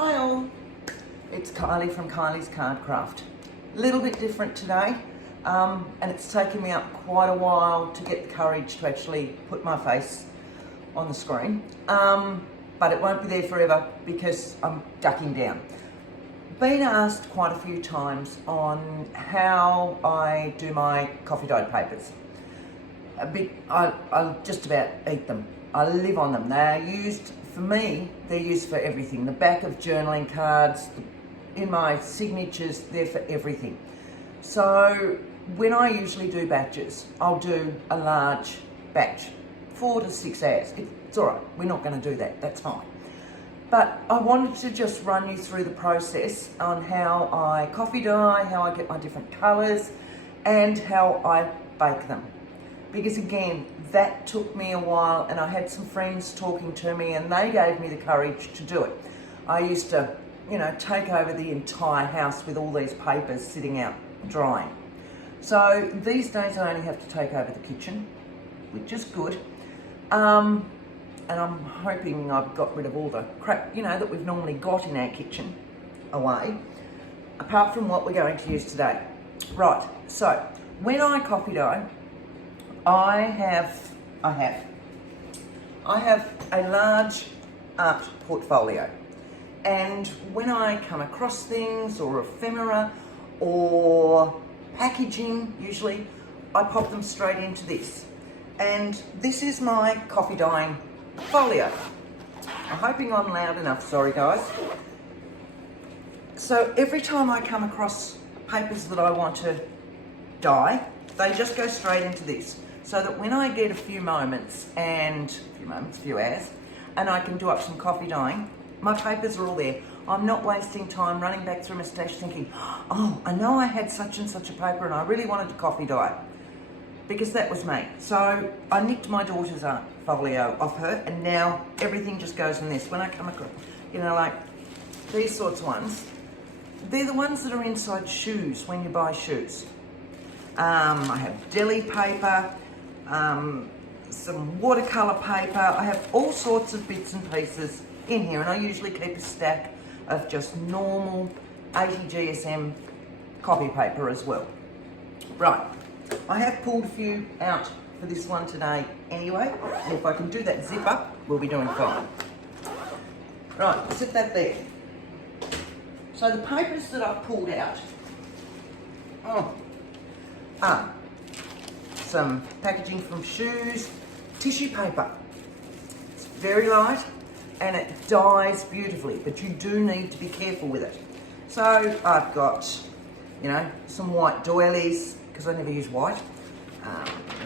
Hi all, it's Kylie from Kylie's Card Craft. A little bit different today, and it's taken me up quite a while to get the courage to actually put my face on the screen, but it won't be there forever because I'm ducking down. Been asked quite a few times on how I do my coffee dyed papers. I just about eat them. I live on them. They are used, for me, they're used for everything. The back of journaling cards, in my signatures, they're for everything. So when I usually do batches, I'll do a large batch, 4 to 6 hours. It's all right, we're not going to do that, that's fine. But I wanted to just run you through the process on how I coffee dye, how I get my different colours, and how I bake them. Because again, that took me a while, and I had some friends talking to me and they gave me the courage to do it. I used to, take over the entire house with all these papers sitting out drying. So these days I only have to take over the kitchen, which is good. And I'm hoping I've got rid of all the crap, that we've normally got in our kitchen away, apart from what we're going to use today. Right, so when I coffee dye, I have a large art portfolio, and when I come across things or ephemera or packaging, usually I pop them straight into this, and this is my coffee dyeing folio. I'm hoping I'm loud enough, sorry guys. So every time I come across papers that I want to dye, they just go straight into this. So that when I get a few hours, and I can do up some coffee dyeing, my papers are all there. I'm not wasting time running back through my stash thinking, oh, I know I had such and such a paper and I really wanted to coffee dye, because that was me. So I nicked my daughter's art folio off her, and now everything just goes in this. When I come across, like these sorts of ones, they're the ones that are inside shoes when you buy shoes. I have deli paper, some watercolour paper. I have all sorts of bits and pieces in here, and I usually keep a stack of just normal 80 GSM copy paper as well. Right, I have pulled a few out for this one today anyway, and if I can do that zip up, we'll be doing fine. Right, sit that there. So the papers that I've pulled out are some packaging from shoes, tissue paper. It's very light and it dyes beautifully, but you do need to be careful with it. So I've got, some white doilies, because I never use white,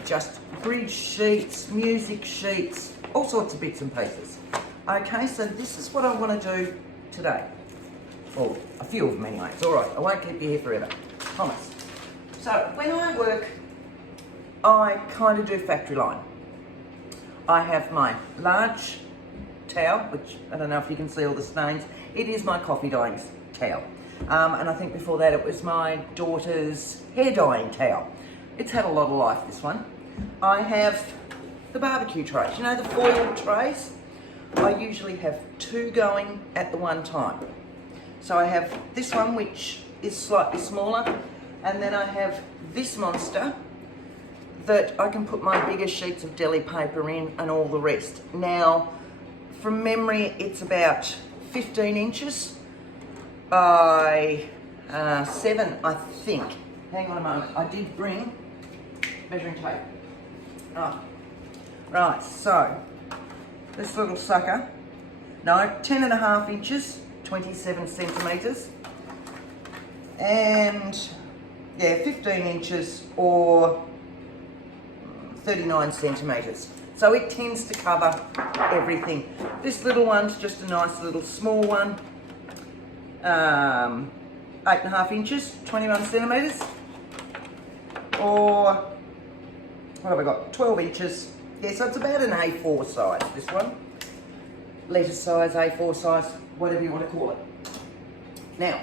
just bridge sheets, music sheets, all sorts of bits and pieces. Okay, so this is what I want to do today. Or a few of them anyway. It's all right, I won't keep you here forever, promise. So when I work, I kind of do factory line. I have my large towel, which I don't know if you can see all the stains. It is my coffee dyeing towel. And I think before that it was my daughter's hair dyeing towel. It's had a lot of life, this one. I have the barbecue trays, the foil trays. I usually have 2 going at the one time. So I have this one, which is slightly smaller, and then I have this monster that I can put my bigger sheets of deli paper in and all the rest. Now, from memory, it's about 15 inches by 7, I think. Hang on a moment, I did bring measuring tape. Right, so this little sucker, 10.5 inches, 27 centimetres, and 15 inches or 39 centimetres. So it tends to cover everything. This little one's just a nice little small one, 8.5 inches, 21 centimetres, or what have I got, 12 inches. So it's about an A4 size, this one. Letter size, A4 size, whatever you want to call it. Now,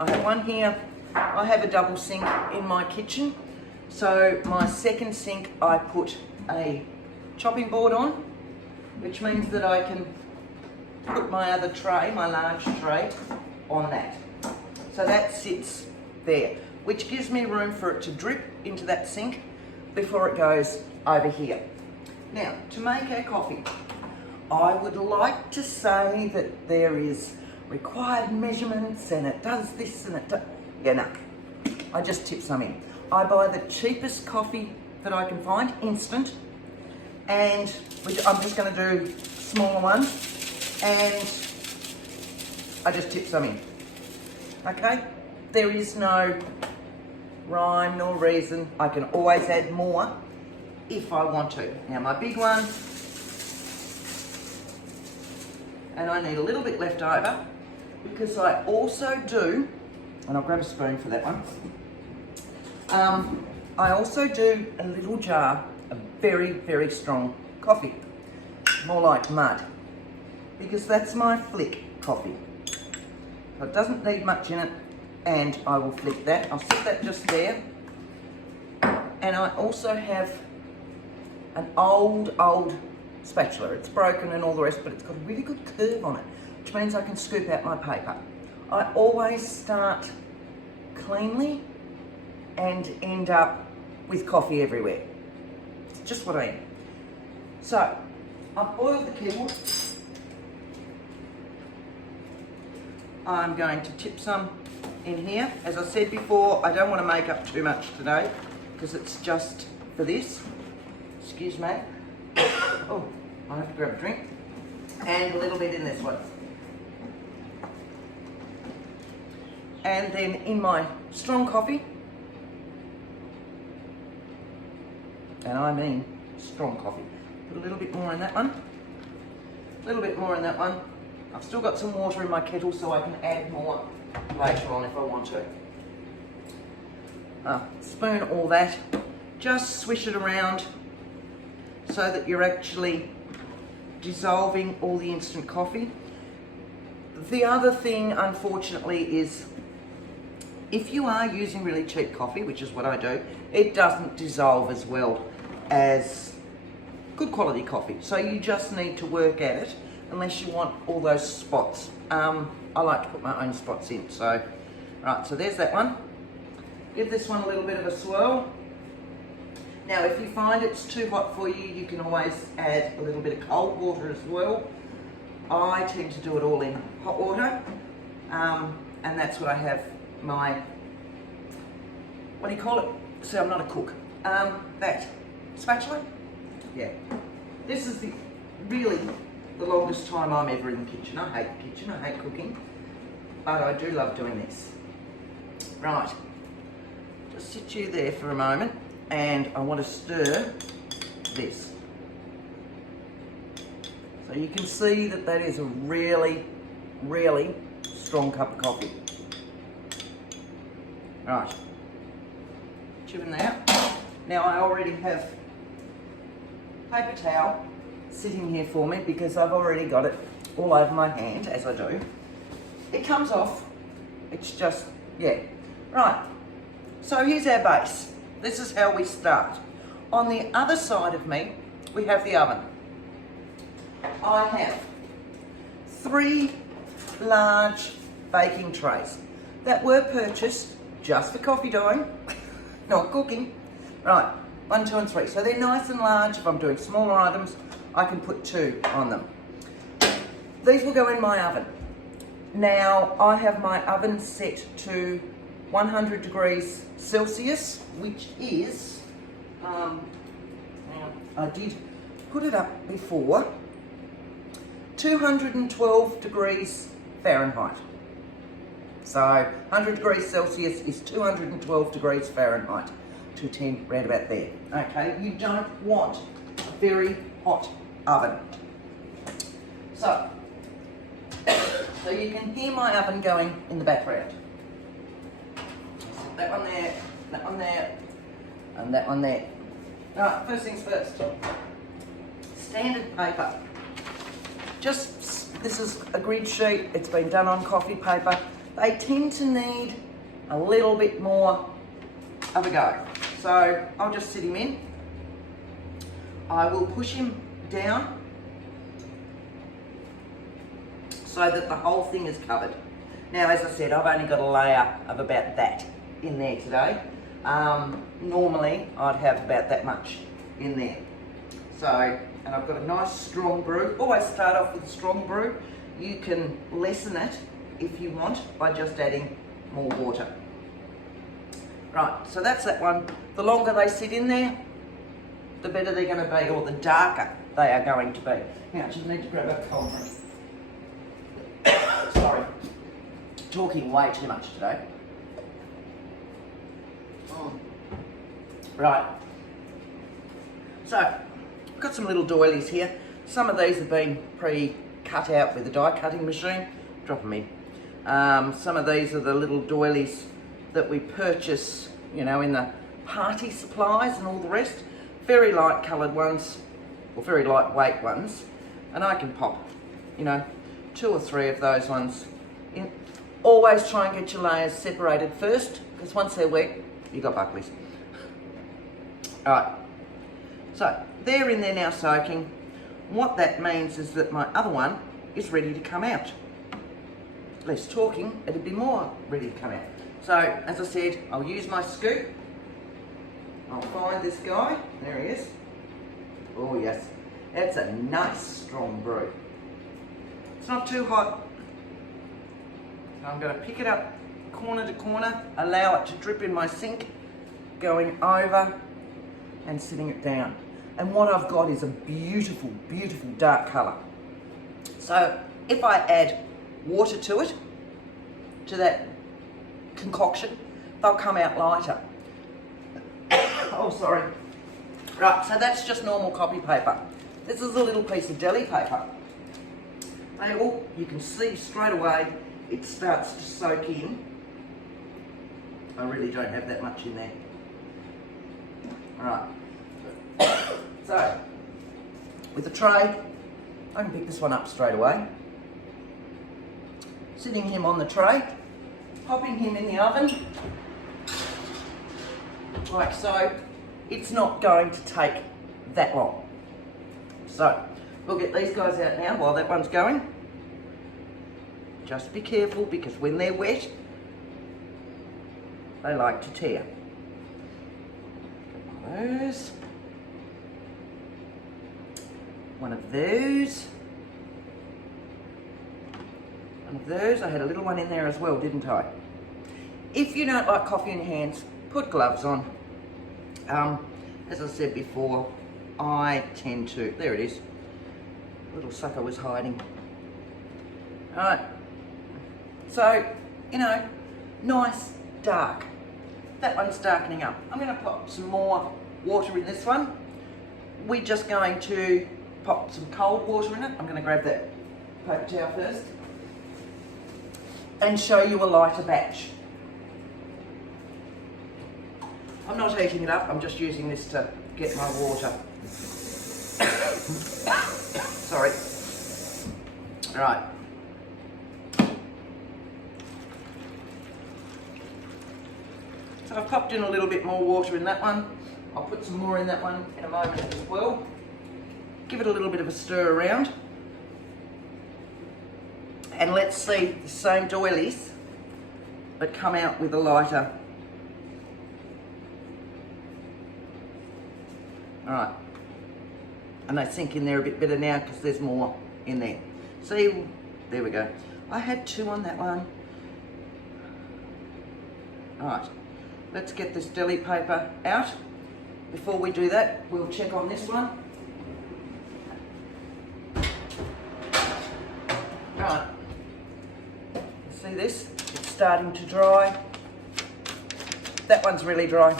I have one here. I have a double sink in my kitchen. So my second sink, I put a chopping board on, which means that I can put my other tray, my large tray, on that. So that sits there, which gives me room for it to drip into that sink before it goes over here. Now, to make our coffee, I would like to say that there is required measurements and it does this and it does... Yeah, no. I just tip some in. I buy the cheapest coffee that I can find, instant, and I'm just going to do smaller ones, and I just tip some in. Okay? There is no rhyme nor reason. I can always add more if I want to. Now my big one, and I need a little bit left over because I also do, and I'll grab a spoon for that one, I also do a little jar of very, very strong coffee, more like mud, because that's my flick coffee. So it doesn't need much in it, and I will flick that. I'll set that just there. And I also have an old spatula. It's broken and all the rest, but it's got a really good curve on it, which means I can scoop out my paper. I always start cleanly and end up with coffee everywhere. It's just what I am. So, I've boiled the kettle. I'm going to tip some in here. As I said before, I don't want to make up too much today because it's just for this. Excuse me. Oh, I have to grab a drink. And a little bit in this one. And then in my strong coffee, and I mean strong coffee, put a little bit more in that one, a little bit more in that one. I've still got some water in my kettle so I can add more later on if I want to. Spoon all that, just swish it around so that you're actually dissolving all the instant coffee. The other thing, unfortunately, is if you are using really cheap coffee, which is what I do, it doesn't dissolve as well as good quality coffee. So you just need to work at it unless you want all those spots. I like to put my own spots in. So, right, so there's that one. Give this one a little bit of a swirl. Now, if you find it's too hot for you, you can always add a little bit of cold water as well. I tend to do it all in hot water, and that's what I have my, what do you call it? See, I'm not a cook. That spatula? Yeah. This is really the longest time I'm ever in the kitchen. I hate the kitchen, I hate cooking, but I do love doing this. Right, just sit you there for a moment, and I want to stir this. So you can see that that is a really, really strong cup of coffee. Right, chipping that out. Now I already have paper towel sitting here for me because I've already got it all over my hand, as I do. It comes off, it's just, yeah. Right, so here's our base. This is how we start. On the other side of me, we have the oven. I have 3 large baking trays that were purchased just for coffee doing, not cooking. Right, 1, 2, and 3. So they're nice and large. If I'm doing smaller items, I can put 2 on them. These will go in my oven. Now, I have my oven set to 100 degrees Celsius, which is, I did put it up before, 212 degrees Fahrenheit. So 100 degrees Celsius is 212 degrees Fahrenheit, 210, round about there. Okay, you don't want a very hot oven. So you can hear my oven going in the background. That one there, that one there, and that one there. Alright, first things first. Standard paper. Just, this is a grid sheet, it's been done on coffee paper. They tend to need a little bit more of a go. So I'll just sit him in. I will push him down so that the whole thing is covered. Now, as I said, I've only got a layer of about that in there today. Normally, I'd have about that much in there. So, and I've got a nice strong brew. Always start off with a strong brew. You can lessen it if you want by just adding more water. Right, so that's that one. The longer they sit in there, the better they're going to be, or the darker they are going to be. Now, I just need to grab a cold drink. Sorry, talking way too much today. Right, so I've got some little doilies here. Some of these have been pre-cut out with a die cutting machine. Drop them in. Some of these are the little doilies that we purchase, you know, in the party supplies and all the rest. Very light coloured ones, or very lightweight ones. And I can pop, you know, 2 or 3 of those ones in. Always try and get your layers separated first, because once they're wet, you've got bucklies. Alright, so they're in there now soaking. What that means is that my other one is ready to come out. Less talking, it'd be more ready to come out. So, as I said, I'll use my scoop. I'll find this guy. There he is. Oh yes, that's a nice strong brew. It's not too hot. So I'm going to pick it up corner to corner, allow it to drip in my sink, going over and sitting it down. And what I've got is a beautiful, beautiful dark colour. So if I add water to it, to that concoction, they'll come out lighter. Oh, sorry. Right, so that's just normal copy paper. This is a little piece of deli paper. You can see straight away it starts to soak in. I really don't have that much in there. Alright. So, with the tray, I can pick this one up straight away. Sitting him on the tray, popping him in the oven, like so. It's not going to take that long. So, we'll get these guys out now while that one's going. Just be careful, because when they're wet, they like to tear. Those. One of those. One of those. I had a little one in there as well, didn't I? If you don't like coffee in your hands, put gloves on. As I said before, I tend to, there it is, little sucker was hiding. Alright, so, you know, nice dark. That one's darkening up. I'm going to pop some more water in this one. We're just going to pop some cold water in it. I'm going to grab that paper towel first and show you a lighter batch. I'm not heating it up, I'm just using this to get my water. Sorry. Right. So I've popped in a little bit more water in that one. I'll put some more in that one in a moment as well. Give it a little bit of a stir around. And let's see the same doilies, but come out with a lighter. Alright, and they sink in there a bit better now because there's more in there. See, there we go. I had 2 on that one. Alright, let's get this deli paper out. Before we do that, we'll check on this one. Alright, see this? It's starting to dry. That one's really dry.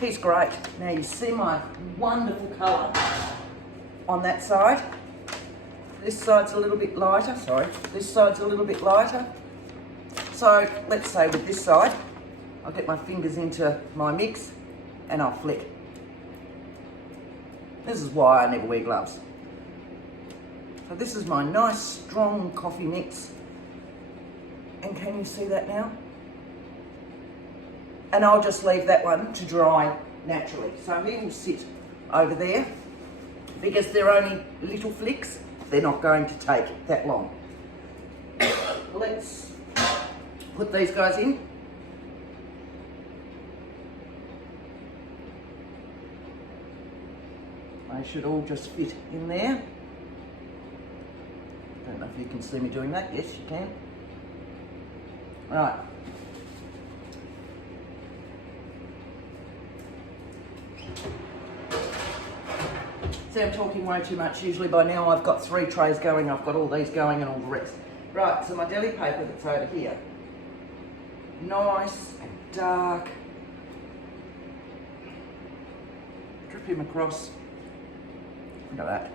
He's great. Now you see my wonderful colour on that side. This side's a little bit lighter, sorry. This side's a little bit lighter. So let's say with this side, I'll get my fingers into my mix and I'll flick. This is why I never wear gloves. So this is my nice strong coffee mix. And can you see that now? And I'll just leave that one to dry naturally. So he will sit over there. Because they're only little flicks, they're not going to take that long. let's put these guys in. They should all just fit in there. Don't know if you can see me doing that. Yes, you can. Right. See, I'm talking way too much. Usually by now I've got 3 trays going, I've got all these going and all the rest. Right, so my deli paper that's over here, nice and dark. Drip him across. Look at that.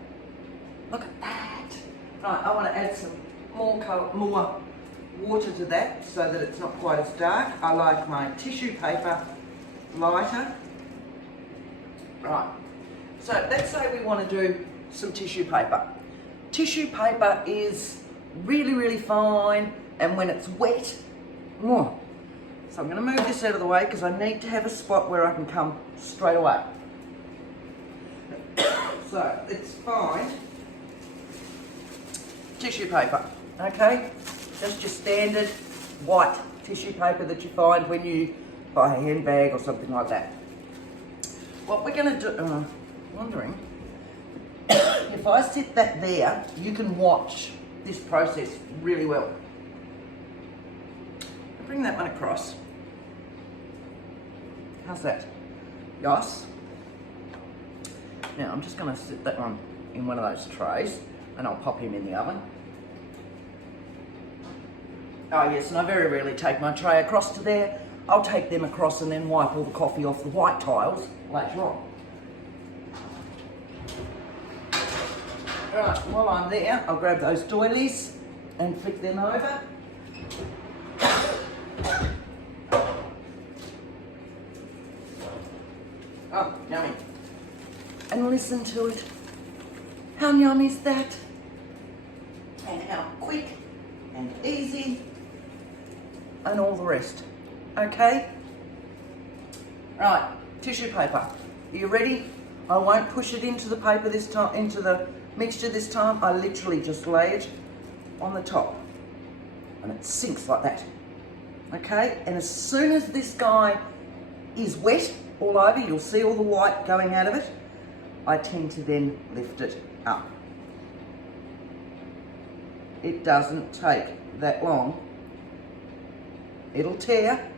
Look at that. Right, I want to add some more water to that so that it's not quite as dark. I like my tissue paper lighter. Right. So let's say we want to do some tissue paper. Tissue paper is really, really fine, and when it's wet, so I'm going to move this out of the way because I need to have a spot where I can come straight away. So let's find tissue paper, okay? Just your standard white tissue paper that you find when you buy a handbag or something like that. What we're going to do, wondering, if I sit that there, you can watch this process really well. Bring that one across. How's that? Yes. Now I'm just going to sit that one in one of those trays and I'll pop him in the oven. Oh yes, and I very rarely take my tray across to there. I'll take them across and then wipe all the coffee off the white tiles later on. Right, while I'm there, I'll grab those doilies and flick them over. Oh, yummy. And listen to it. How yummy is that? And how quick and easy and all the rest. Okay? Right, tissue paper. Are you ready? I won't push it into the paper this time, into the mixture this time. I literally just lay it on the top and it sinks like that. Okay? And as soon as this guy is wet all over, you'll see all the white going out of it. I tend to then lift it up. It doesn't take that long. It'll tear,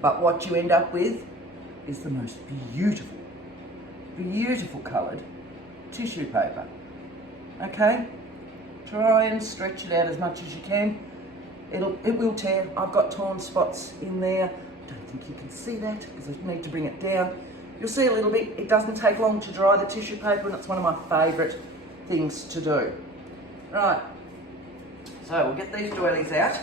but what you end up with is the most beautiful, beautiful coloured tissue paper. Okay? Try and stretch it out as much as you can. It will tear. I've got torn spots in there. I don't think you can see that because I need to bring it down. You'll see a little bit. It doesn't take long to dry the tissue paper and it's one of my favourite things to do. Right, so we'll get these doilies out.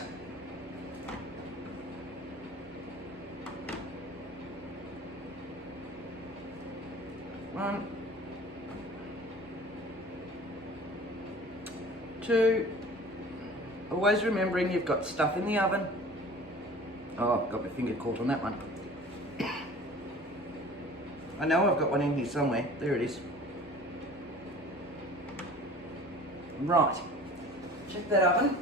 One, two. Always remembering you've got stuff in the oven. Oh, I've got my finger caught on that one. I know I've got one in here somewhere. There it is. Right. Check that oven.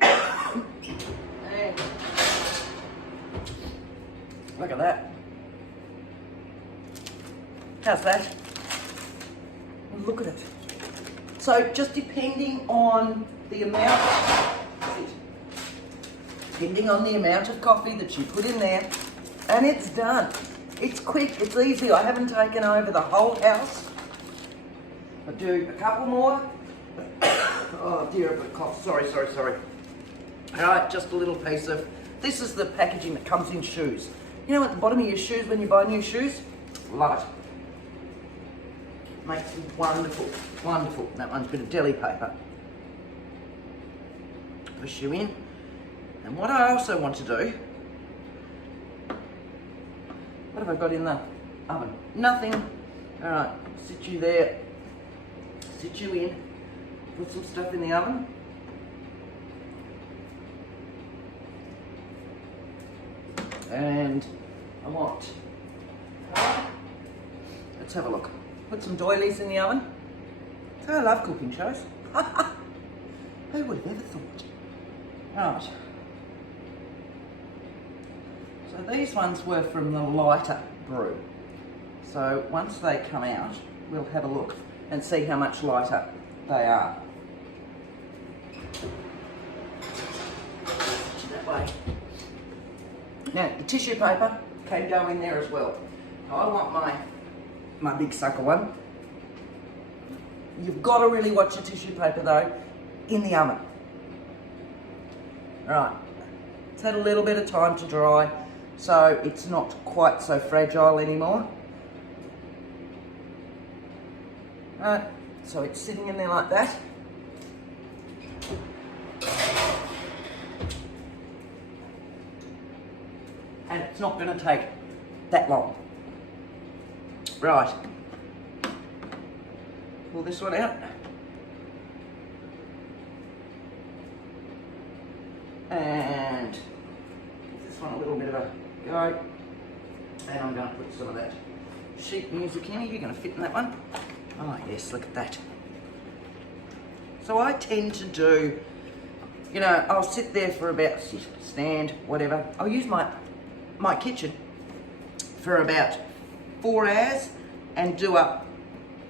And look at that. How's that? Look at it. So just depending on the amount, of coffee that you put in there, and it's done. It's quick, it's easy. I haven't taken over the whole house. I'll do a couple more. Oh dear, I've got a cough. Sorry. All right, just a little piece of, this is the packaging that comes in shoes. You know at the bottom of your shoes when you buy new shoes? Love it. Makes it wonderful, wonderful. That one's a bit of deli paper. Push you in. And what I also want to do, what have I got in the oven? Nothing. All right, sit you there, sit you in, put some stuff in the oven. And I want, let's have a look. Put some doilies in the oven. Oh, I love cooking shows. Who would have ever thought? Right. So these ones were from the lighter brew. So once they come out, we'll have a look and see how much lighter they are. That way. Now, the tissue paper can go in there as well. I want my big sucker one. You've got to really watch your tissue paper though in the oven. Right, it's had a little bit of time to dry, so it's not quite so fragile anymore. Right, so it's sitting in there like that. And it's not going to take that long. Right, pull this one out. And give this one a little bit of a go. And I'm going to put some of that sheet music in. Are you going to fit in that one? Oh yes, look at that. So I tend to do, you know, I'll sit there for about, stand, whatever. I'll use my kitchen for about 4 hours and do up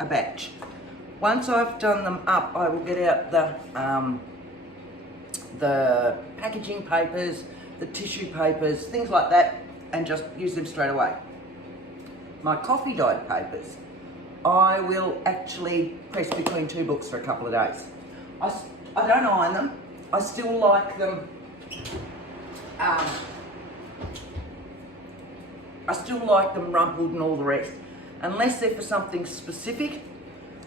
a batch. Once I've done them up, I will get out the packaging papers, the tissue papers, things like that, and just use them straight away. My coffee dyed papers, I will actually press between 2 books for a couple of days. I don't iron them. I still like them. I still like them rumpled and all the rest, unless they're for something specific.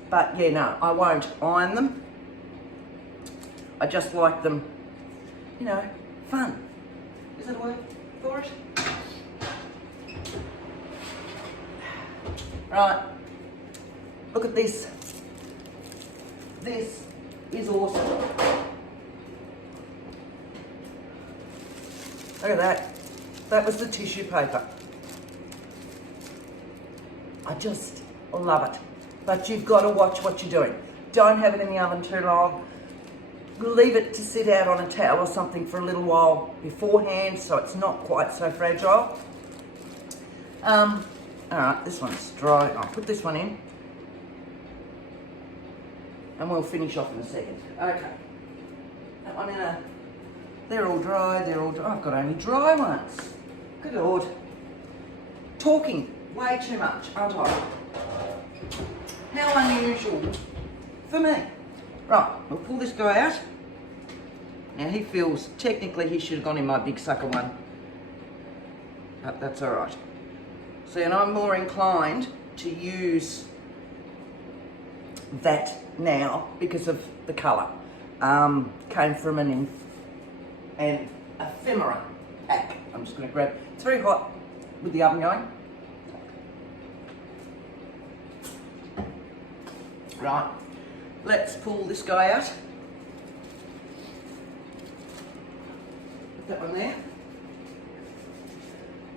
But yeah, no, I won't iron them. I just like them, you know, fun. Is that a word for it? Right, look at this. This is awesome. Look at that. That was the tissue paper. I just love it. But you've got to watch what you're doing. Don't have it in the oven too long. Leave it to sit out on a towel or something for a little while beforehand so it's not quite so fragile. All right, this one's dry. I'll put this one in. And we'll finish off in a second. Okay. That one in a... They're all dry, they're all dry. I've got only dry ones. Good Lord. Talking way too much, aren't I? How unusual for me. Right, we'll pull this guy out. Now he feels, technically he should have gone in my big sucker one. But that's all right. See, and I'm more inclined to use that now because of the colour. Came from an ephemera pack. I'm just going to grab, it's very hot with the oven going. Right, let's pull this guy out. Put that one there.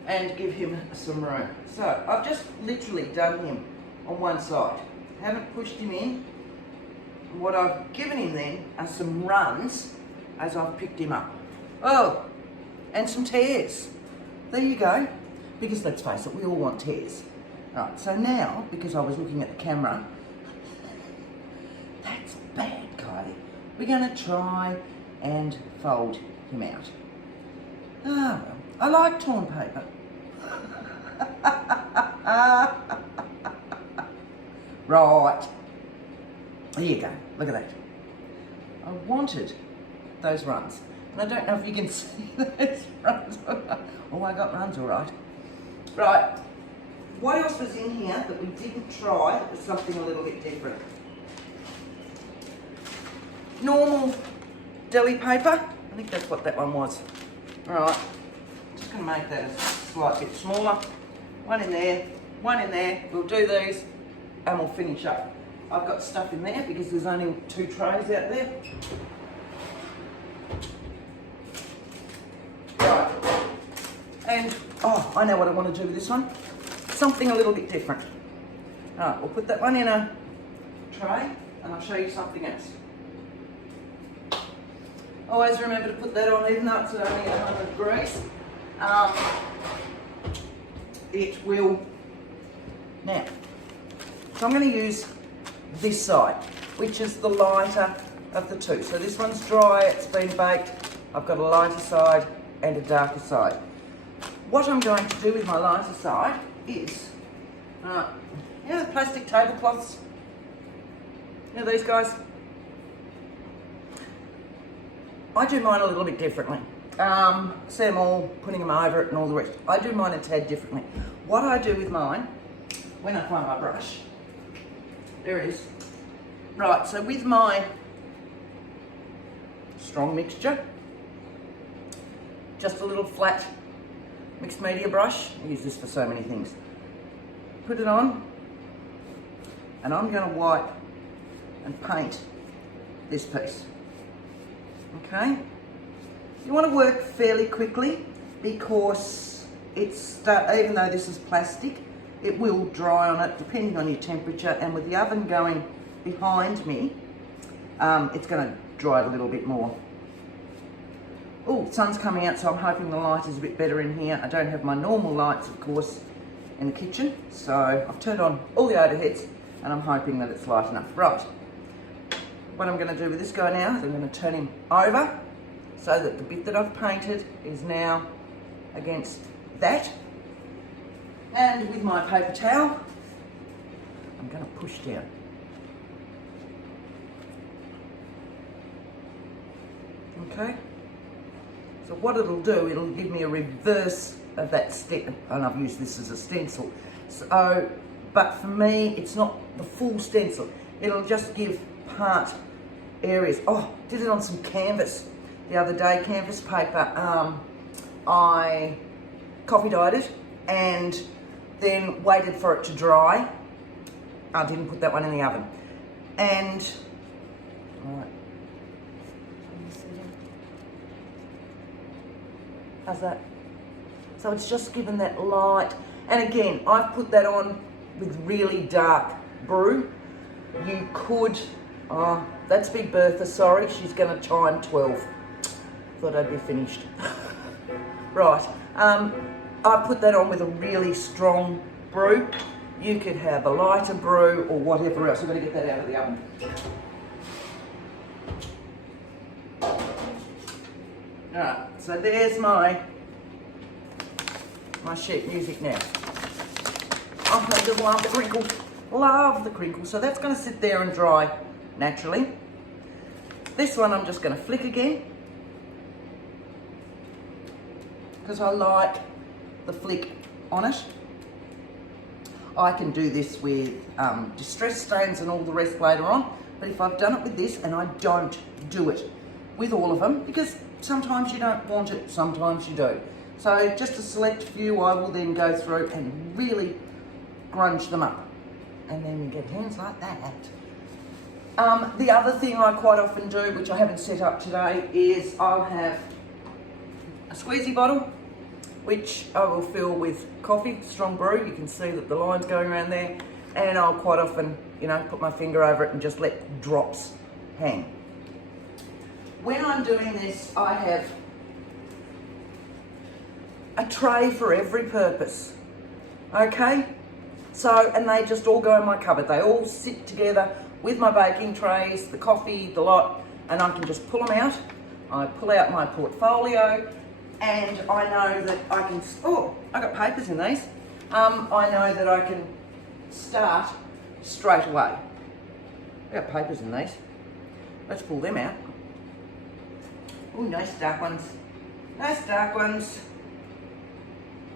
And give him some room. So, I've just literally done him on one side. Haven't pushed him in. What I've given him then are some runs as I've picked him up. Oh, and some tears. There you go. Because let's face it, we all want tears. Right, so now, because I was looking at the camera, that's bad, Kylie. We're going to try and fold him out. Ah, well, I like torn paper. Right. There you go. Look at that. I wanted those runs. And I don't know if you can see those runs. Oh, I got runs all right. Right. What else was in here that we didn't try that was something a little bit different? Normal deli paper. I think that's what that one was. All right. Just going to make that a slight bit smaller. One in there, one in there. We'll do these and we'll finish up. I've got stuff in there because there's only 2 trays out there. Right. And, oh, I know what I want to do with this one. Something a little bit different. All right, we'll put that one in a tray and I'll show you something else. Always remember to put that on, even though it's only 100 degrees. It will. Now, so I'm going to use this side, which is the lighter of the two. So this one's dry, it's been baked. I've got a lighter side and a darker side. What I'm going to do with my lighter side is, the plastic tablecloths. You know these guys? I do mine a little bit differently. See them all, putting them over it and all the rest. I do mine a tad differently. What I do with mine, when I find my brush, there it is. Right, so with my strong mixture, just a little flat mixed media brush. I use this for so many things. Put it on, and I'm going to wipe and paint this piece. Okay? You want to work fairly quickly because even though this is plastic, it will dry on it depending on your temperature, and with the oven going behind me, it's going to dry it a little bit more. Oh, sun's coming out, so I'm hoping the light is a bit better in here. I don't have my normal lights, of course, in the kitchen, so I've turned on all the overheads and I'm hoping that it's light enough. Right, what I'm going to do with this guy now is I'm going to turn him over so that the bit that I've painted is now against that. And with my paper towel, I'm going to push down. Okay? So what it'll do, it'll give me a reverse of that step, and I've used this as a stencil. So, but for me, it's not the full stencil. It'll just give part areas. Oh, did it on some canvas the other day, canvas paper. I coffee dyed it and then waited for it to dry. I didn't put that one in the oven. And, all right. How's that? So it's just given that light. And again, I've put that on with really dark brew. You could, that's Big Bertha, sorry, she's gonna chime 12. Thought I'd be finished. Right, I put that on with a really strong brew. You could have a lighter brew or whatever else. I'm gonna get that out of the oven. Alright, so there's my sheet music now. Oh, I just love the crinkle. Love the crinkle. So that's going to sit there and dry naturally. This one I'm just going to flick again because I like the flick on it. I can do this with distress stains and all the rest later on, but if I've done it with this, and I don't do it with all of them because sometimes you don't want it, sometimes you do. So just a select few I will then go through and really grunge them up. And then you get hands like that. The other thing I quite often do, which I haven't set up today, is I'll have a squeezy bottle, which I will fill with coffee, strong brew. You can see that the line's going around there. And I'll quite often, put my finger over it and just let drops hang. When I'm doing this, I have a tray for every purpose, okay? So, and they just all go in my cupboard. They all sit together with my baking trays, the coffee, the lot, and I can just pull them out. I pull out my portfolio, and I know that I can, I got papers in these. I know that I can start straight away. I got papers in these. Let's pull them out. Oh, nice dark ones. Nice dark ones.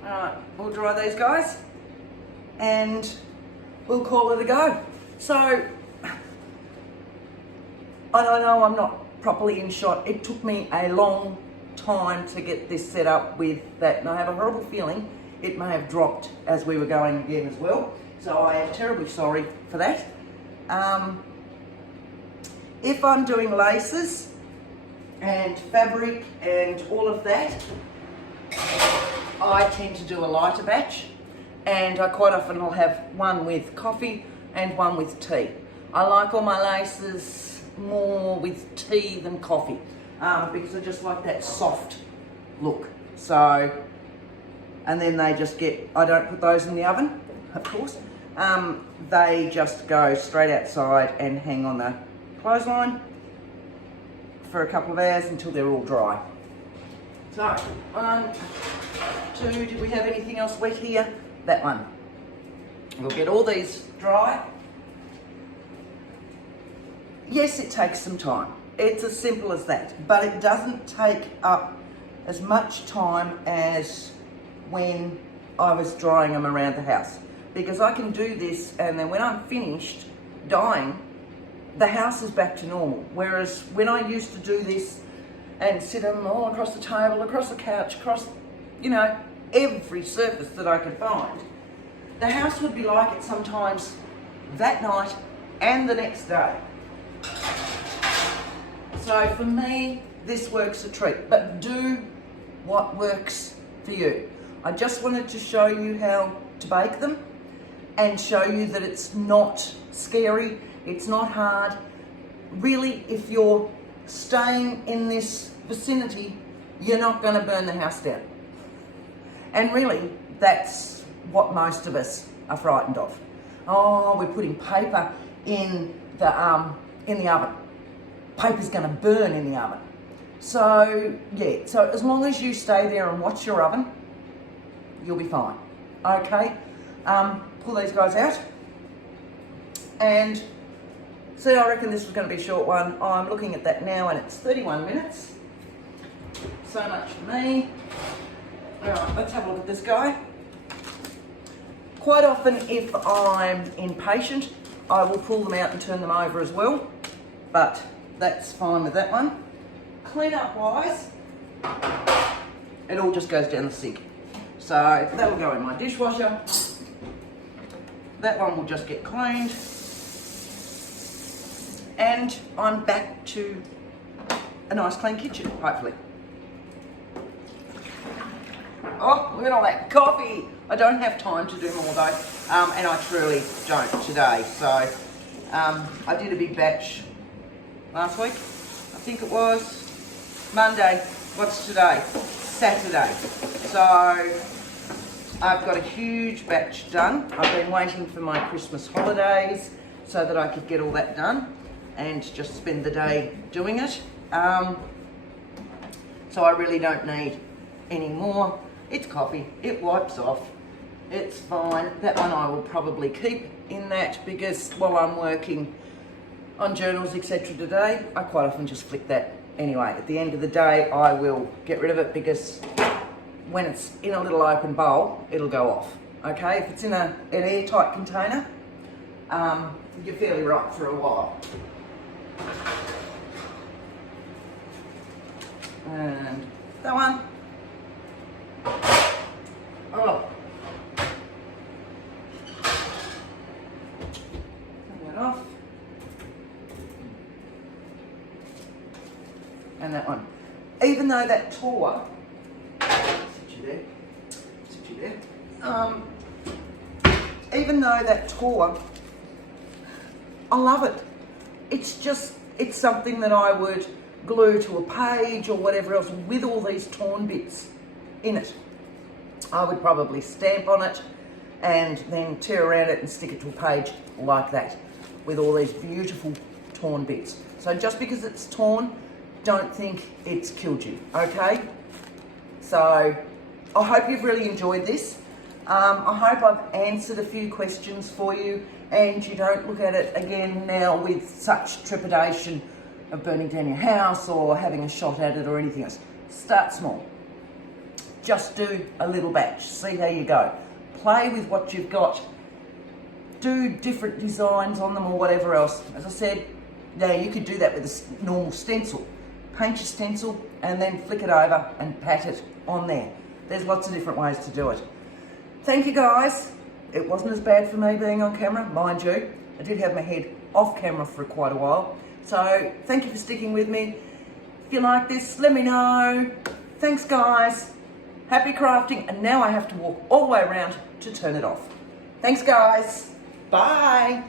Alright, we'll dry these guys and we'll call it a go. So, I know I'm not properly in shot. It took me a long time to get this set up with that, and I have a horrible feeling it may have dropped as we were going again as well. So I am terribly sorry for that. If I'm doing laces and fabric and all of that, I tend to do a lighter batch, and I quite often will have one with coffee and one with tea. I like all my laces more with tea than coffee. because I just like that soft look. So, and then they just get, I don't put those in the oven, of course. They just go straight outside and hang on the clothesline for a couple of hours until they're all dry. So, 1, 2, did we have anything else wet here? That one. We'll get all these dry. Yes, it takes some time. It's as simple as that, but it doesn't take up as much time as when I was drying them around the house, because I can do this and then when I'm finished dyeing, the house is back to normal. Whereas when I used to do this and sit them all across the table, across the couch, across, you know, every surface that I could find, the house would be like it sometimes that night and the next day. So for me, this works a treat, but do what works for you. I just wanted to show you how to bake them and show you that it's not scary, it's not hard. Really, if you're staying in this vicinity, you're not going to burn the house down. And really, that's what most of us are frightened of. Oh, we're putting paper in the oven. Paper's going to burn in the oven. So, yeah, so as long as you stay there and watch your oven, you'll be fine. Okay, pull these guys out. And see, I reckon this was going to be a short one. I'm looking at that now and it's 31 minutes. So much for me. All right, let's have a look at this guy. Quite often, if I'm impatient, I will pull them out and turn them over as well. But that's fine with that one. Clean up wise, it all just goes down the sink. So that'll go in my dishwasher. That one will just get cleaned. And I'm back to a nice clean kitchen, hopefully. Oh, look at all that coffee. I don't have time to do more though, and I truly don't today. So I did a big batch last week, I think it was Monday. What's today? Saturday. So I've got a huge batch done. I've been waiting for my Christmas holidays so that I could get all that done and just spend the day doing it. So I really don't need any more. It's coffee, it wipes off, it's fine. That one I will probably keep in that because while I'm working on journals, etc. today, I quite often just flick that anyway. At the end of the day, I will get rid of it because when it's in a little open bowl, it'll go off. Okay, if it's in an airtight container, you're fairly right for a while. And that one. Oh. Turn that off. And that one. Even though that tore, sit you there. Even though that tore, I love it. It's something that I would glue to a page or whatever else with all these torn bits in it. I would probably stamp on it and then tear around it and stick it to a page like that with all these beautiful torn bits. So just because it's torn, don't think it's killed you, okay? So I hope you've really enjoyed this. I hope I've answered a few questions for you and you don't look at it again now with such trepidation of burning down your house or having a shot at it or anything else. Start small. Just do a little batch, see how you go. Play with what you've got. Do different designs on them or whatever else. As I said, now you could do that with a normal stencil. Paint your stencil and then flick it over and pat it on there. There's lots of different ways to do it. Thank you guys. It wasn't as bad for me being on camera, mind you. I did have my head off camera for quite a while. So thank you for sticking with me. If you like this, let me know. Thanks guys. Happy crafting. And now I have to walk all the way around to turn it off. Thanks guys. Bye.